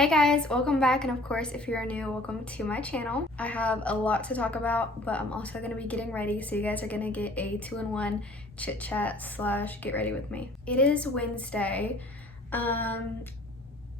Hey guys, welcome back, and of course if you're new, welcome to my channel. I have a lot to talk about, but I'm also going to be getting ready, so you guys are going to get a 2-in-1 chit chat slash get ready with me. It is Wednesday. I've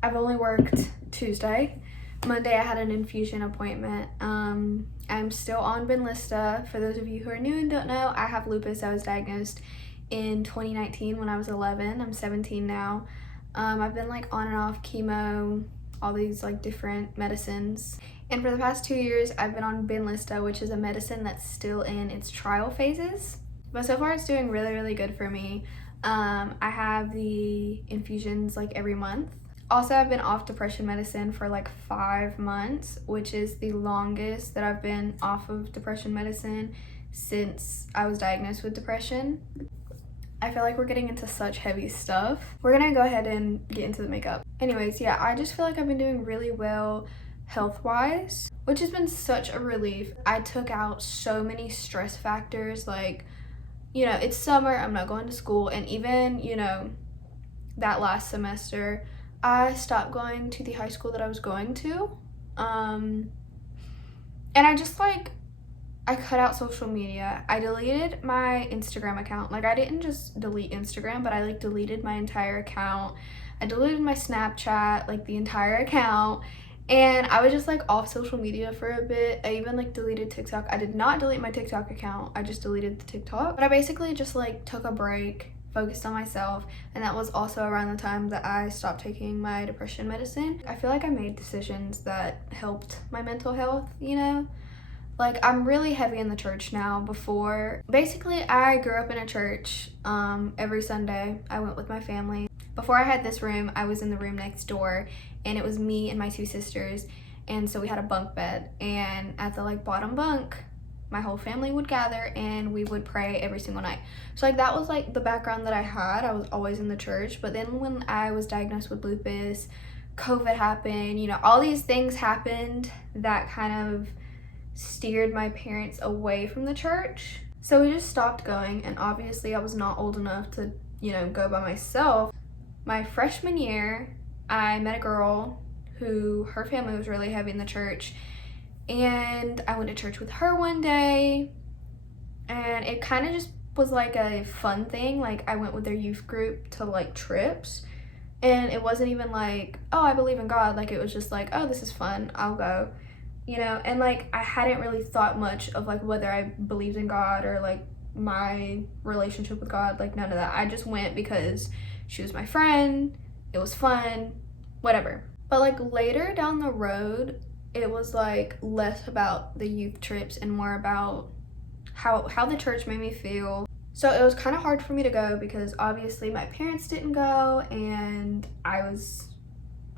only worked Tuesday. Monday I had an infusion appointment. I'm still on Benlysta. For those of you who are new and don't know, I have lupus. I was diagnosed in 2019 when I was 11. I'm 17 now. I've been like on and off chemo, all these like different medicines, and for the past 2 years I've been on Benlysta, which is a medicine that's still in its trial phases, but so far it's doing really good for me. I have the infusions like every month. Also, I've been off depression medicine for like 5 months, which is the longest that I've been off of depression medicine since I was diagnosed with depression. I feel like we're getting into such heavy stuff. We're gonna go ahead and get into the makeup. Anyways, yeah, I just feel like I've been doing really well health-wise, which has been such a relief. I took out so many stress factors, like, you know, it's summer, I'm not going to school, and even, you know, that last semester, I stopped going to the high school that I was going to. And I just like, I cut out social media. I deleted my Instagram account. Like, I didn't just delete Instagram, but I like deleted my entire account. I deleted my Snapchat, like the entire account. And I was just like off social media for a bit. I even like deleted TikTok. I did not delete my TikTok account. I just deleted the TikTok. But I basically just like took a break, focused on myself. And that was also around the time that I stopped taking my depression medicine. I feel like I made decisions that helped my mental health, you know? Like, I'm really heavy in the church now. Before, basically, I grew up in a church. Every Sunday, I went with my family. Before I had this room, I was in the room next door, and it was me and my 2 sisters, and so we had a bunk bed, and at the, like, bottom bunk, my whole family would gather, and we would pray every single night. So, like, that was, like, the background that I had. I was always in the church, but then when I was diagnosed with lupus, COVID happened, you know, all these things happened that kind of steered my parents away from the church. So we just stopped going, and obviously I was not old enough to, you know, go by myself. My freshman year, I met a girl who, her family was really heavy in the church, and I went to church with her one day, and it kind of just was like a fun thing. Like, I went with their youth group to like trips, and it wasn't even like, oh, I believe in God. Like, it was just like, oh, this is fun, I'll go. You know, and like, I hadn't really thought much of like whether I believed in God or like my relationship with God, like none of that. I just went because she was my friend, it was fun, whatever. But like later down the road, it was like less about the youth trips and more about how the church made me feel. So it was kind of hard for me to go because obviously my parents didn't go, and I was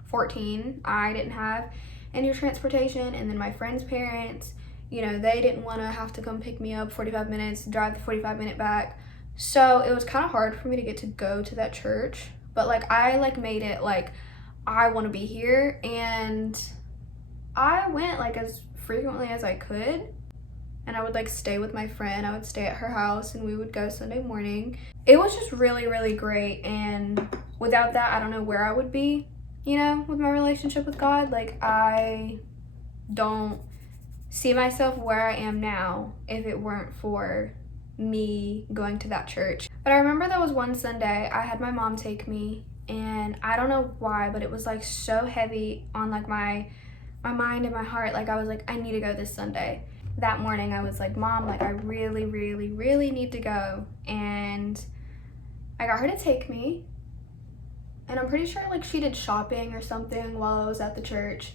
14. I didn't have any transportation, and then my friend's parents, you know, they didn't want to have to come pick me up 45 minutes, drive the 45-minute back. So it was kind of hard for me to get to go to that church, but like I like made it like I want to be here, and I went like as frequently as I could, and I would like stay with my friend. I would stay at her house, and we would go Sunday morning. It was just really great, and without that, I don't know where I would be, you know, with my relationship with God. Like, I don't see myself where I am now if it weren't for me going to that church. But I remember there was one Sunday I had my mom take me, and I don't know why, but it was like so heavy on like my mind and my heart. Like, I was like, I need to go this Sunday. That morning I was like, Mom, like I really need to go. And I got her to take me. And I'm pretty sure like she did shopping or something while I was at the church.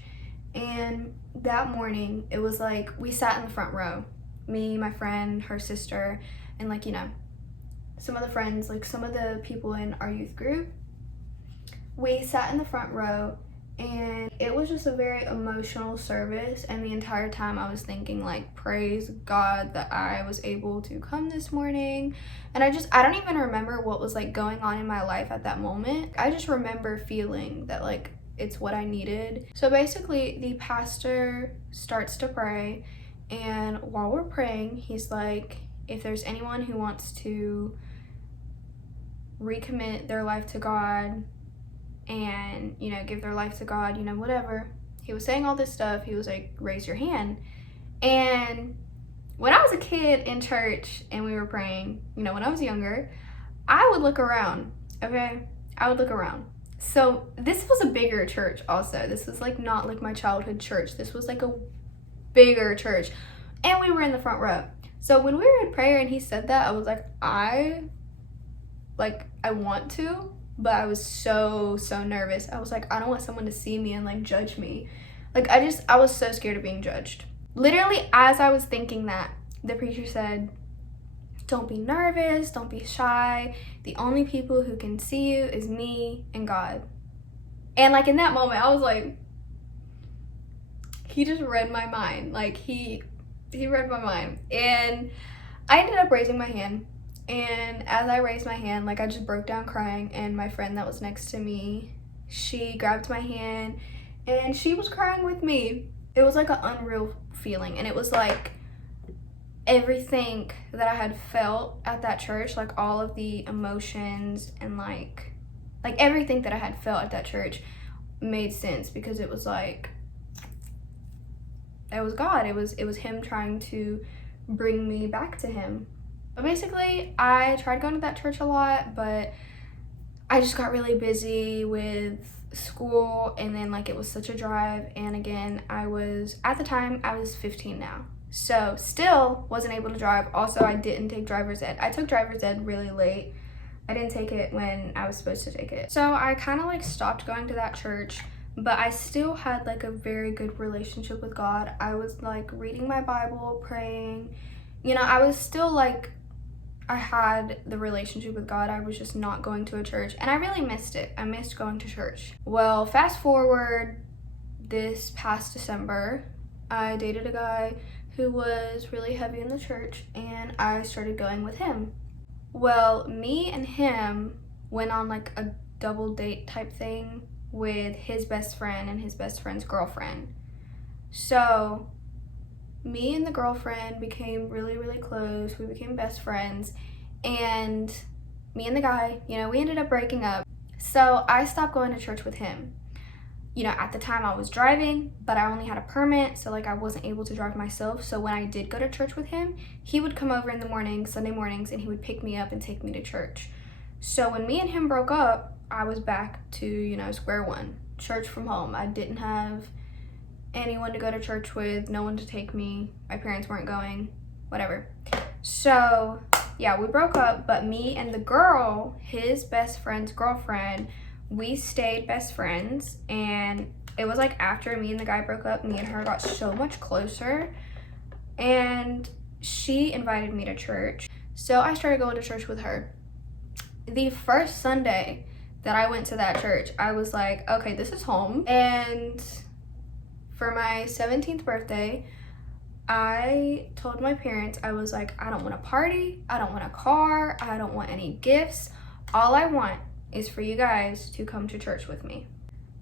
And that morning, it was like we sat in the front row. Me, my friend, her sister, and like, you know, some of the friends, like some of the people in our youth group. We sat in the front row, and it was just a very emotional service. And the entire time I was thinking like, praise God that I was able to come this morning. And I don't even remember what was like going on in my life at that moment. I just remember feeling that like it's what I needed. So basically the pastor starts to pray, and while we're praying, he's like, if there's anyone who wants to recommit their life to God, and, you know, give their life to God, you know, whatever. He was saying all this stuff. He was like, raise your hand. And when I was a kid in church and we were praying, you know, when I was younger, I would look around, okay? I would look around. So this was a bigger church also. This was like not like my childhood church. This was like a bigger church. And we were in the front row. So when we were in prayer and he said that, I was like, I want to, but I was so nervous. I was like, I don't want someone to see me and like judge me. Like I was so scared of being judged. Literally, as I was thinking that, the preacher said, don't be nervous, don't be shy. The only people who can see you is me and God. And like in that moment, I was like, he just read my mind. Like he read my mind. And I ended up raising my hand. And as I raised my hand, like I just broke down crying, and my friend that was next to me, she grabbed my hand and she was crying with me. It was like an unreal feeling, and it was like everything that I had felt at that church, like all of the emotions and like everything that I had felt at that church made sense, because it was like, it was God. It was him trying to bring me back to him. But basically, I tried going to that church a lot, but I just got really busy with school, and then like it was such a drive. And again, at the time I was 15 now, so still wasn't able to drive. Also, I didn't take driver's ed. I took driver's ed really late. I didn't take it when I was supposed to take it. So I kind of like stopped going to that church, but I still had like a very good relationship with God. I was like reading my Bible, praying, you know, I was still like, I had the relationship with God. I was just not going to a church, and I really missed it. I missed going to church. Well, fast forward this past December, I dated a guy who was really heavy in the church, and I started going with him. Well, me and him went on like a double date type thing with his best friend and his best friend's girlfriend. So me and the girlfriend became really close. We became best friends, and me and the guy, you know, we ended up breaking up. So I stopped going to church with him. You know, at the time I was driving, but I only had a permit, so like I wasn't able to drive myself. So when I did go to church with him, he would come over in the morning, Sunday mornings, and he would pick me up and take me to church. So when me and him broke up, I was back to, you know, square one, church from home. I didn't have anyone to go to church with, no one to take me, my parents weren't going, whatever. So yeah, we broke up, but me and the girl, his best friend's girlfriend, we stayed best friends. And it was like after me and the guy broke up, me and her got so much closer, and she invited me to church. So I started going to church with her. The first Sunday that I went to that church, I was like, okay, this is home. And for my 17th birthday, I told my parents, I was like, I don't want a party, I don't want a car, I don't want any gifts. All I want is for you guys to come to church with me.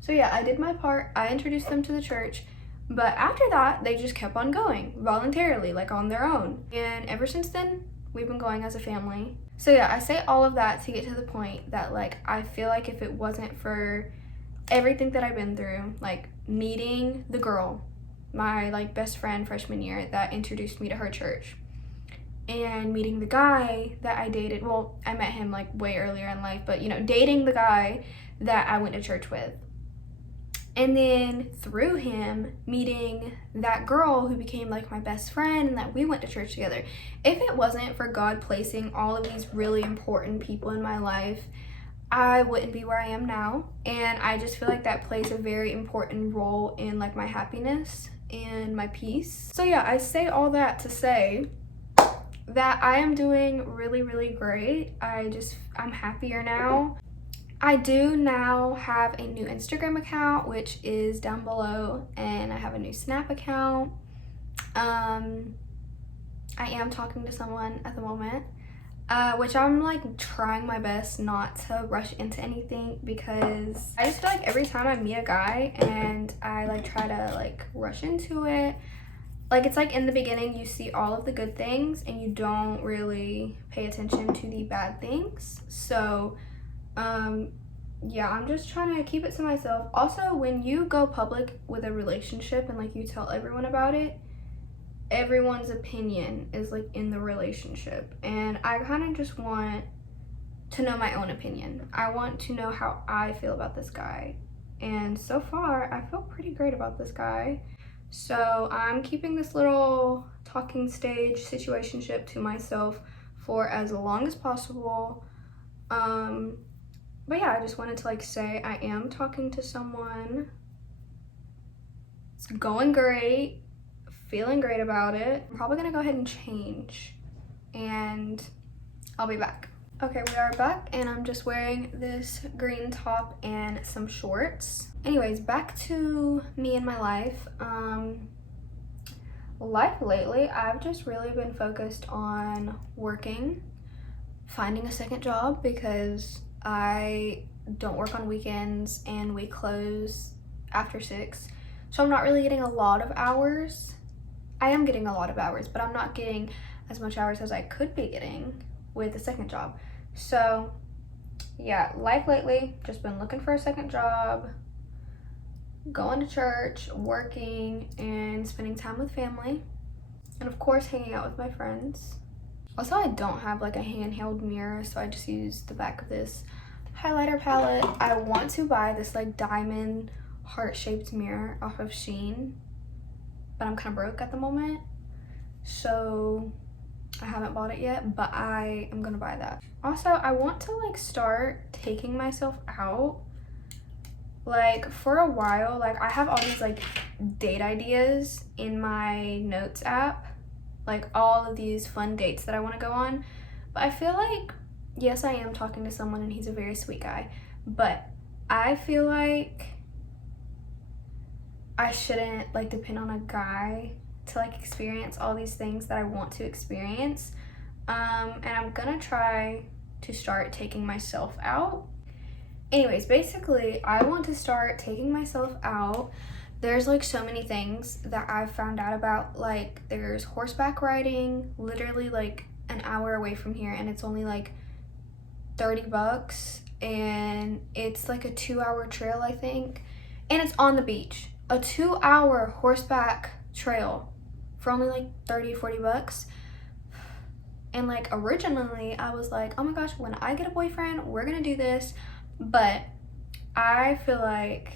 So yeah, I did my part. I introduced them to the church, but after that, they just kept on going voluntarily, like on their own. And ever since then, we've been going as a family. So yeah, I say all of that to get to the point that like, I feel like if it wasn't for everything that I've been through, like meeting the girl, my like best friend freshman year that introduced me to her church, and meeting the guy that I dated, well, I met him like way earlier in life, but you know, dating the guy that I went to church with, and then through him meeting that girl who became like my best friend and that we went to church together. If it wasn't for God placing all of these really important people in my life, I wouldn't be where I am now. And I just feel like that plays a very important role in like my happiness and my peace. So yeah, I say all that to say that I am doing really great. I'm happier now. I do now have a new Instagram account, which is down below, and I have a new Snap account. I am talking to someone at the moment, which I'm like trying my best not to rush into anything, because I just feel like every time I meet a guy and I like try to like rush into it, like it's like in the beginning you see all of the good things and you don't really pay attention to the bad things. So yeah, I'm just trying to keep it to myself. Also, when you go public with a relationship and like you tell everyone about it, everyone's opinion is like in the relationship, and I kind of just want to know my own opinion. I want to know how I feel about this guy, and so far I feel pretty great about this guy. So I'm keeping this little talking stage situationship to myself for as long as possible. But yeah, I just wanted to like say I am talking to someone. It's going great, feeling great about it. I'm probably gonna go ahead and change, and I'll be back. Okay, we are back, and I'm just wearing this green top and some shorts. Anyways, back to me and my life. Life lately, I've just really been focused on working, finding a second job because I don't work on weekends and we close after 6. So I'm not really getting a lot of hours. I am getting a lot of hours, but I'm not getting as much hours as I could be getting with a second job. So yeah, life lately, just been looking for a second job, going to church, working, and spending time with family. And of course, hanging out with my friends. Also, I don't have like a handheld mirror, so I just use the back of this highlighter palette. I want to buy this like diamond heart-shaped mirror off of Shein, but I'm kind of broke at the moment, so I haven't bought it yet, but I am gonna buy that. Also, I want to like start taking myself out. Like for a while, like I have all these like date ideas in my notes app, like all of these fun dates that I want to go on, but I feel like, yes, I am talking to someone and he's a very sweet guy, but I feel like I shouldn't like depend on a guy to like experience all these things that I want to experience. And I'm gonna try to start taking myself out. Anyways, basically, I want to start taking myself out. There's like so many things that I've found out about. Like there's horseback riding, literally like an hour away from here, and it's only like $30, and it's like a 2-hour trail, I think, and it's on the beach. A 2-hour horseback trail for only like $30-40. And like originally I was like, oh my gosh, when I get a boyfriend, we're gonna do this. But I feel like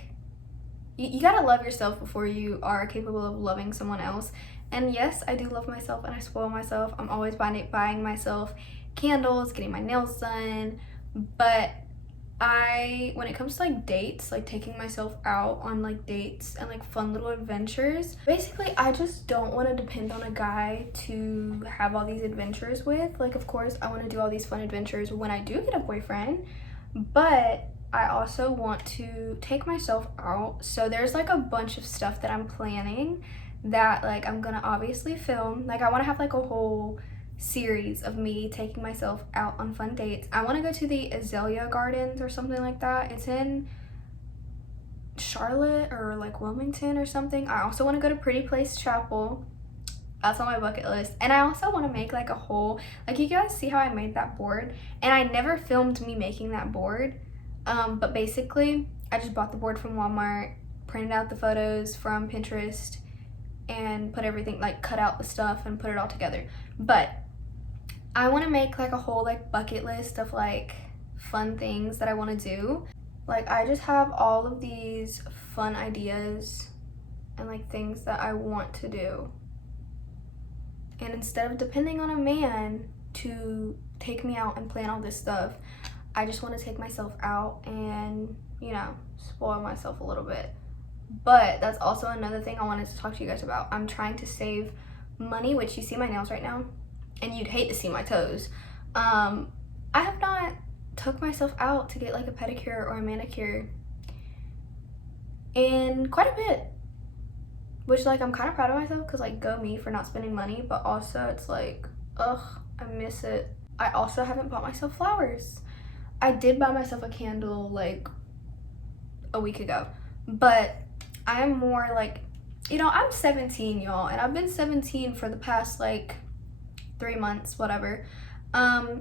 you gotta love yourself before you are capable of loving someone else. And yes, I do love myself and I spoil myself. I'm always buying myself candles, getting my nails done. But when it comes to like dates, like taking myself out on like dates and like fun little adventures, basically I just don't want to depend on a guy to have all these adventures with. Like of course I want to do all these fun adventures when I do get a boyfriend, but I also want to take myself out. So there's like a bunch of stuff that I'm planning that like I'm gonna obviously film. Like I want to have like a whole series of me taking myself out on fun dates. I want to go to the Azalea Gardens or something like that. It's in Charlotte or like Wilmington or something. I also want to go to Pretty Place Chapel. That's on my bucket list. And I also want to make like a whole, like you guys see how I made that board, and I never filmed me making that board, but basically I just bought the board from Walmart, printed out the photos from Pinterest, and put everything, like cut out the stuff and put it all together. But I want to make like a whole like bucket list of like fun things that I want to do. Like I just have all of these fun ideas and like things that I want to do. And instead of depending on a man to take me out and plan all this stuff, I just want to take myself out and, you know, spoil myself a little bit. But that's also another thing I wanted to talk to you guys about. I'm trying to save money, which you see my nails right now, and you'd hate to see my toes. I have not took myself out to get like a pedicure or a manicure in quite a bit, which like I'm kind of proud of myself because like go me for not spending money, but also it's like, ugh, I miss it. I also haven't bought myself flowers. I did buy myself a candle like a week ago, but I'm more like, you know, I'm 17, y'all, and I've been 17 for the past like 3 months, whatever. I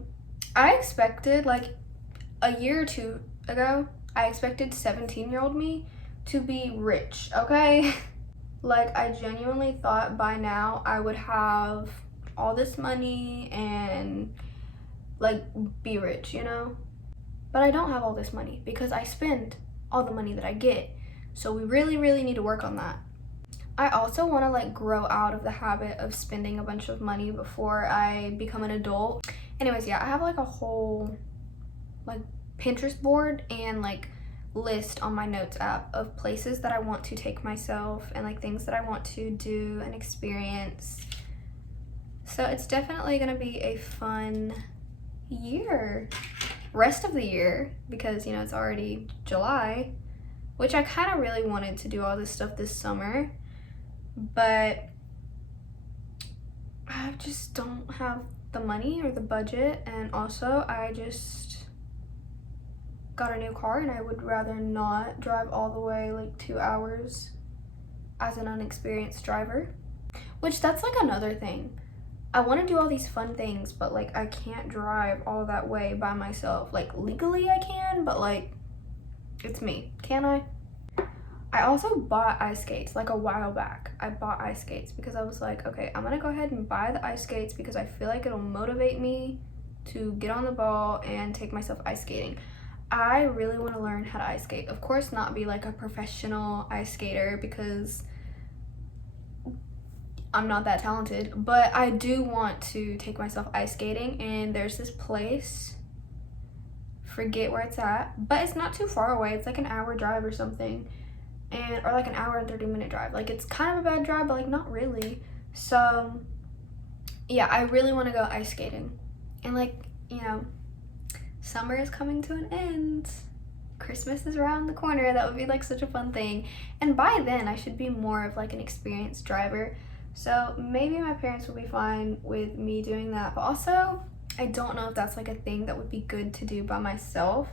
expected like a year or two ago I expected 17-year-old me to be rich, okay? Like, I genuinely thought by now I would have all this money and, like, be rich, you know? But I don't have all this money because I spend all the money that I get. So we really, really need to work on that. I also want to, like, grow out of the habit of spending a bunch of money before I become an adult. Anyways, yeah, I have, like, a whole, like, Pinterest board and, like, list on my notes app of places that I want to take myself and, like, things that I want to do and experience. So it's definitely gonna be a fun year, rest of the year, because, you know, it's already July, which I kind of really wanted to do all this stuff this summer, but I just don't have the money or the budget. And also I just got a new car and I would rather not drive all the way, like, 2 hours as an unexperienced driver, which that's, like, another thing. I want to do all these fun things, but, like, I can't drive all that way by myself. Like, legally I can, but, like, it's me. Can I? I also bought ice skates, like, a while back. I bought ice skates because I was like, okay, I'm gonna go ahead and buy the ice skates because I feel like it'll motivate me to get on the ball and take myself ice skating. I really want to learn how to ice skate. Of course, not be, like, a professional ice skater because I'm not that talented, but I do want to take myself ice skating. And there's this place, forget where it's at, but it's not too far away. It's like an hour drive or something, and or like an hour and 30-minute drive. Like, it's kind of a bad drive, but, like, not really. So yeah, I really want to go ice skating. And, like, you know, summer is coming to an end, Christmas is around the corner. That would be, like, such a fun thing, and by then I should be more of, like, an experienced driver. So maybe my parents will be fine with me doing that. But also, I don't know if that's, like, a thing that would be good to do by myself.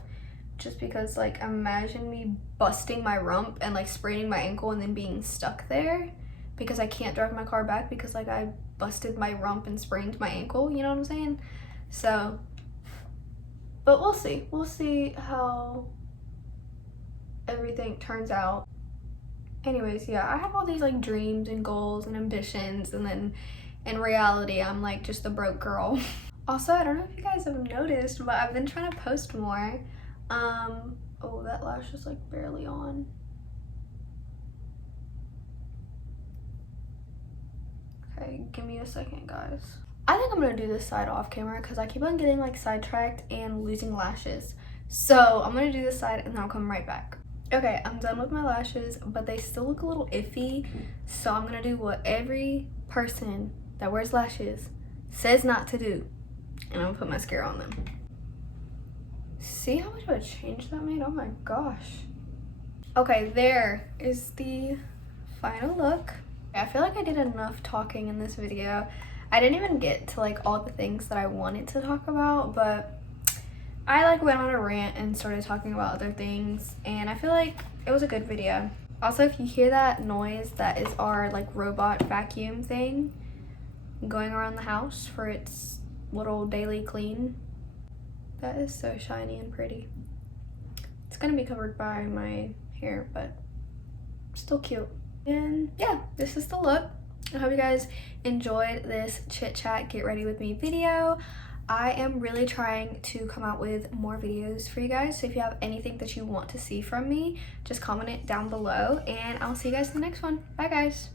Just because, like, imagine me busting my rump and, like, spraining my ankle and then being stuck there because I can't drive my car back because, like, I busted my rump and sprained my ankle. You know what I'm saying? So, but we'll see. We'll see how everything turns out. Anyways, yeah, I have all these, like, dreams and goals and ambitions, and then in reality I'm, like, just a broke girl. Also, I don't know if you guys have noticed, but I've been trying to post more. Oh, that lash is, like, barely on. Okay, give me a second, guys. I think I'm gonna do this side off camera because I keep on getting, like, sidetracked and losing lashes. So I'm gonna do this side and then I'll come right back. Okay, I'm done with my lashes, but they still look a little iffy, so I'm gonna do what every person that wears lashes says not to do, and I'm gonna put mascara on them. See how much of a change that made? Oh my gosh. Okay, there is the final look. I feel like I did enough talking in this video. I didn't even get to, like, all the things that I wanted to talk about, but I, like, went on a rant and started talking about other things, and I feel like it was a good video. Also, if you hear that noise, that is our, like, robot vacuum thing going around the house for its little daily clean. That is so shiny and pretty. It's gonna be covered by my hair, but still cute. And yeah, this is the look. I hope you guys enjoyed this chit chat get ready with me video. I am really trying to come out with more videos for you guys, so if you have anything that you want to see from me, just comment it down below, and I'll see you guys in the next one. Bye, guys.